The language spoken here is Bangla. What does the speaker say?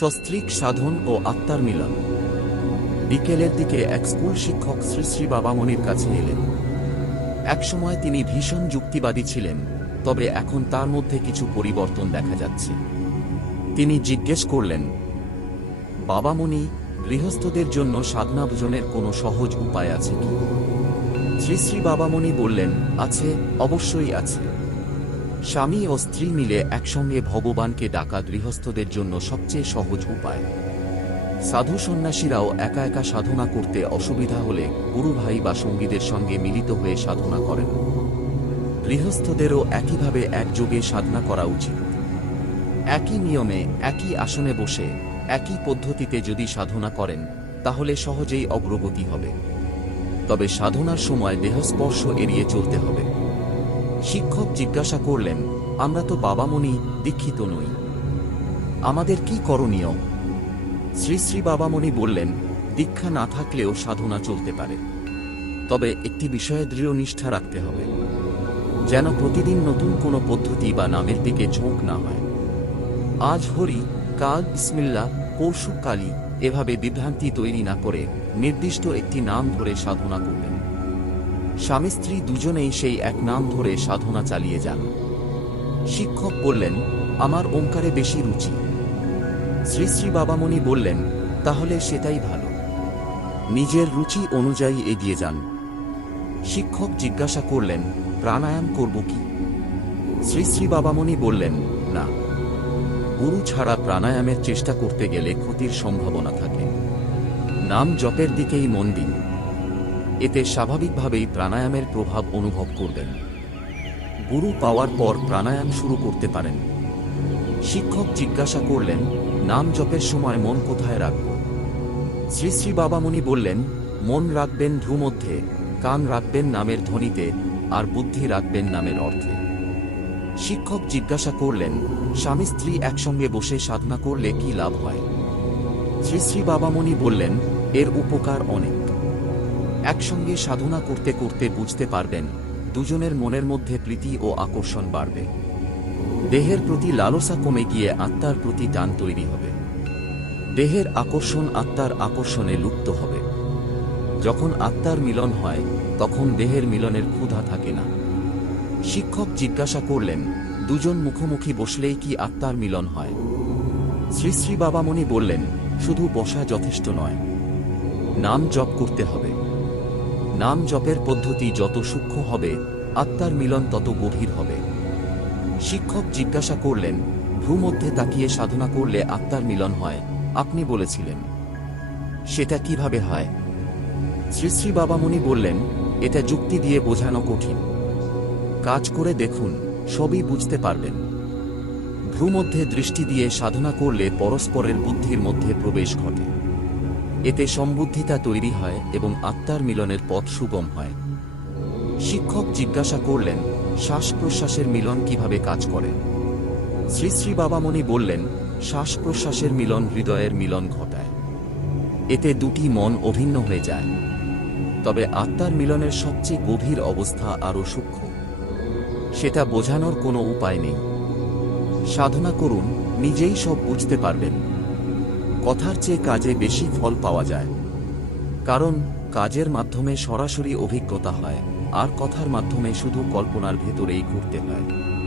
সস্ত্রীক সাধন ও আত্মার মিলন। বিকেলের দিকে এক স্কুল শিক্ষক শ্রী শ্রী বাবামণির কাছে এলেন। একসময় তিনি ভীষণ যুক্তিবাদী ছিলেন, তবে এখন তার মধ্যে কিছু পরিবর্তন দেখা যাচ্ছে। তিনি জিজ্ঞেস করলেন, বাবামণি, গৃহস্থদের জন্য সাধনা ভোজনের কোনো সহজ উপায় আছে কি? শ্রী শ্রী বাবামণি বললেন, আছে, অবশ্যই আছে। স্বামী ও স্ত্রী মিলে একসঙ্গে ভগবানকে ডাকা গৃহস্থদের জন্য সবচেয়ে সহজ উপায়। সাধু সন্ন্যাসীরাও একা একা সাধনা করতে অসুবিধা হলে গুরু ভাই বা সঙ্গীদের সঙ্গে মিলিত হয়ে সাধনা করেন। গৃহস্থদেরও একইভাবে একযোগে সাধনা করা উচিত। একই নিয়মে, একই আসনে বসে, একই পদ্ধতিতে যদি সাধনা করেন, তাহলে সহজেই অগ্রগতি হবে। তবে সাধনার সময় দেহস্পর্শ এড়িয়ে চলতে হবে। শিক্ষক জিজ্ঞাসা করলেন, আমরা তো বাবা বাবামণি, দীক্ষিত নই। আমাদের কি করণীয়? শ্রী শ্রী বাবা বাবামণি বললেন, দীক্ষা না থাকলেও সাধনা চলতে পারে। তবে একটি বিষয়ে দৃঢ় নিষ্ঠা রাখতে হবে। যেন প্রতিদিন নতুন কোনো পদ্ধতি বা নামের দিকে ঝোঁক না হয়। আজ হরি, কাল বিসমিল্লা, পরশু কালী, এভাবে বিভ্রান্তি তৈরি না করে নির্দিষ্ট একটি নাম ধরে সাধনা করবেন। স্বামী স্ত্রী দুজনেই সেই এক নাম ধরে সাধনা চালিয়ে যান। শিক্ষক বললেন, আমার ওঙ্কারে বেশি রুচি। শ্রী শ্রী বাবামণি বললেন, তাহলে সেটাই ভালো। নিজের রুচি অনুযায়ী এগিয়ে যান। শিক্ষক জিজ্ঞাসা করলেন, প্রাণায়াম করব কি? শ্রী শ্রী বাবামণি বললেন, না। গুরু ছাড়া প্রাণায়ামের চেষ্টা করতে গেলে ক্ষতির সম্ভাবনা থাকে। নাম জপের দিকেই মন দিন। এতে স্বাভাবিকভাবেই প্রাণায়ামের প্রভাব অনুভব করবেন। গুরু পাওয়ার পর প্রাণায়াম শুরু করতে পারেন। শিক্ষক জিজ্ঞাসা করলেন, নাম জপের সময় মন কোথায় রাখব? শ্রী শ্রী বাবামণি বললেন, মন রাখবেন ভ্রুমধ্যে কান রাখবেন নামের ধ্বনিতে, আর বুদ্ধি রাখবেন নামের অর্থে। শিক্ষক জিজ্ঞাসা করলেন, স্বামী স্ত্রী একসঙ্গে বসে সাধনা করলে কি লাভ হয়? শ্রী শ্রী বাবামণি বললেন, এর উপকার অনেক। একসঙ্গে সাধনা করতে করতে বুঝতে পারবেন, দুজনের মনের মধ্যে প্রীতি ও আকর্ষণ বাড়বে। দেহের প্রতি লালসা কমে গিয়ে আত্মার প্রতি টান তৈরি হবে। দেহের আকর্ষণ আত্মার আকর্ষণে লুপ্ত হবে। যখন আত্মার মিলন হয়, তখন দেহের মিলনের ক্ষুধা থাকে না। শিক্ষক জিজ্ঞাসা করলেন, দুজন মুখোমুখি বসলেই কি আত্মার মিলন হয়? শ্রী শ্রী বাবামণি বললেন, শুধু বসা যথেষ্ট নয়, নাম জপ করতে হবে। নাম জপের পদ্ধতি যত সূক্ষ্ম হবে, আত্মার মিলন তত গভীর হবে। শিক্ষক জিজ্ঞাসা করলেন ভ্রুমধ্যে তাকিয়ে সাধনা করলে আত্মার মিলন হয়? আপনি বলেছিলেন। সেটা কীভাবে হয়? শ্রী শ্রী বাবামণি বললেন, এটা যুক্তি দিয়ে বোঝানো কঠিন। কাজ করে দেখুন, সবই বুঝতে পারবেন। ভ্রুমধ্যে দৃষ্টি দিয়ে সাধনা করলে পরস্পরের বুদ্ধির মধ্যে প্রবেশ ঘটে। এতে সম্বুদ্ধিতা তৈরি হয় এবং আত্মার মিলনের পথ সুগম হয়। শিক্ষক জিজ্ঞাসা করলেন শ্বাস প্রশ্বাসের মিলন কীভাবে কাজ করে? শ্রী শ্রী বাবামণি বললেন শ্বাস প্রশ্বাসের মিলন হৃদয়ের মিলন ঘটায়। এতে দুটি মন অভিন্ন হয়ে যায়। তবে আত্মার মিলনের সবচেয়ে গভীর অবস্থা আরও সূক্ষ্ম। সেটা বোঝানোর কোনো উপায় নেই। সাধনা করুন, নিজেই সব বুঝতে পারবেন। কথার চেয়ে কাজে বেশি ফল পাওয়া যায়। কারণ, কাজের মাধ্যমে সরাসরি অভিজ্ঞতা হয়, আর কথার মাধ্যমে শুধু কল্পনার ভেতরেই ঘুরতে হয়।